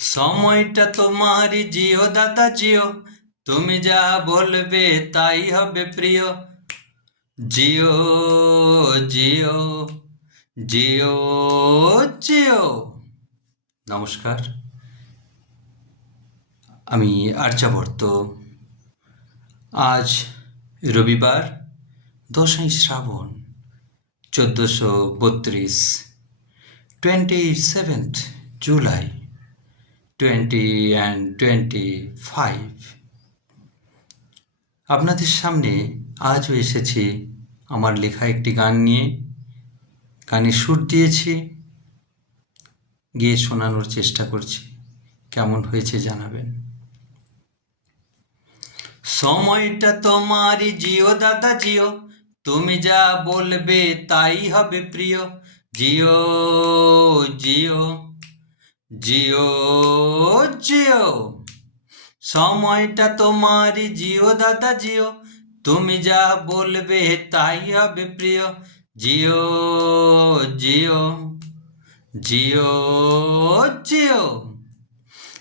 সময়টা তোমারই জিও, দাদা জিও। তুমি যা বলবে তাই হবে প্রিয়। জিও জিও জিও জিও। নমস্কার। আমি আর্যাবর্ত আজ রবিবার, দশই শ্রাবণ, চোদ্দোশো বত্রিশ twenty seventh July twenty and twenty five আপনাদের সামনে আজও এসেছি আমার লেখা একটি গান নিয়ে। গানে সুর দিয়েছি, গিয়ে শোনানোর চেষ্টা করছি। কেমন হয়েছে জানাবেন। সময়টা তোমারই জিও দাদা জিও, তুমি যা বলবে তাই হবে প্রিয়। জিও জিও। জিও জিও। সময়টা তোমারই জিও, দাদা জিও। তুমি যা বলবে তাই হবে প্রিয়। জিও জিও জিও জিও।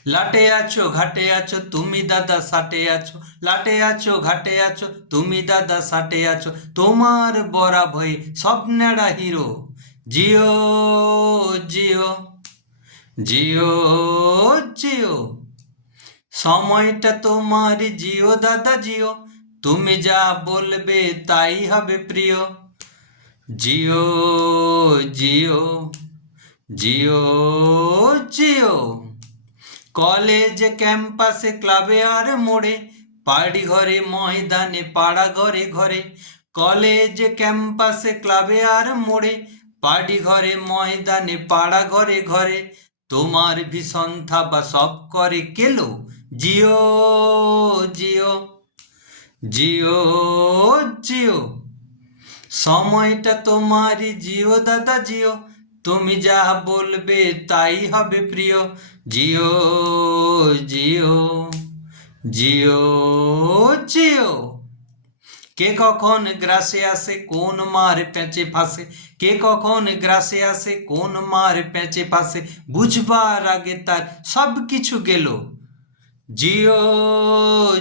লাটে আছো, ঘাটে আছো, তুমি দাদা সাটে আছো। লাটে আছো, ঘাটে আছো, তুমি দাদা সাটে আছো। তোমার বরা ভয়ে স্বপ্নেরা হিরো। জিও জিও। জিও জিও। সময়টা তোমার জিও, দাদা জিও। তুমি যা বলবে তাই হবে প্রিয়। জিও জিও জিও জিও। কলেজ, ক্যাম্পাসে, ক্লাবে আর মোড়ে পাড়ি ঘরে ময়দানে পাড়া ঘরে। ঘরে কলেজ, ক্যাম্পাসে, ক্লাবে আর মোড়ে পাড়ি ঘরে ময়দানে পাড়া ঘরে ঘরে। তোমার ভীষণ থাবা সব করে কেলো? জিও জিও জিও জিও। সময়টা তোমারই জিও, দাদা, জিও। তুমি যা বলবে তাই হবে প্রিয়। জিও জিও জিও জিও। কে কখন গ্রাসে আসে, কোন মার প্যাঁচে ফাঁসে? কে কখন গ্রাসে আসে, কোন মার প্যাঁচে ফাঁসে? বুঝবার আগে তার সব কিছু গেল। জিও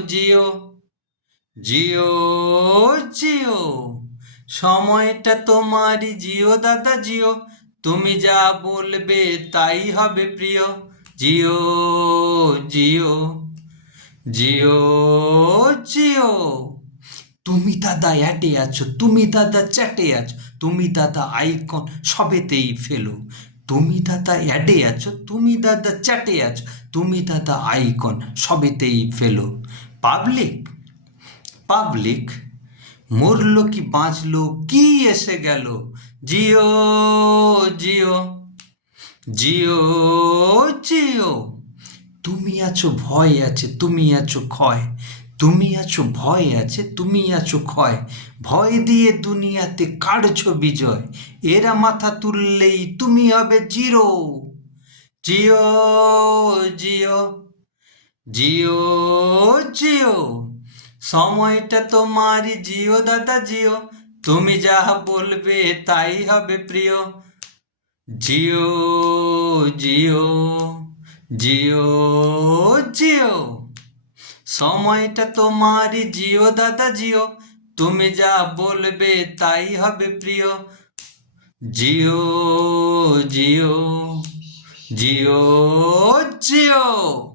জিও জিও জিও, সময়টা তোমারই জিও, দাদা জিও। তুমি যা বলবে তাই হবে প্রিয়। জিও জিও জিও জিও। তুমি দাদা অ্যাডে আছো, তুমি দাদা চ্যাটে আছো, তুমি দাদা আইকন সবেতেই ফেলো। তুমি দাদা অ্যাডে আছো, তুমি দাদা চ্যাটে আছো, তুমি দাদা আইকন সবেতেই ফেলো। পাবলিক পাবলিক, মরলো কি বাঁচলো, কি এসে গেল? জিও জিও জিও জিও। তুমি আছো, ভয় আছে, তুমি আছো, ক্ষয়। তুমি আছো, ভয় আছে, তুমি আছো ক্ষয়। ভয় দিয়ে দুনিয়াতে কাড়ছো বিজয়। এরা মাথা তুললেই তুমি হবে জিরো। জিও জিও জিও জিও। সময়টা তোমারই, জিও দাদা, জিও। তুমি যা বলবে তাই হবে প্রিয়। জিও জিও জিও জিও। সময়টা তোমারই জিও, দাদা জিও। তুমি যা বলবে তাই হবে প্রিয়। জিও জিও জিও জিও।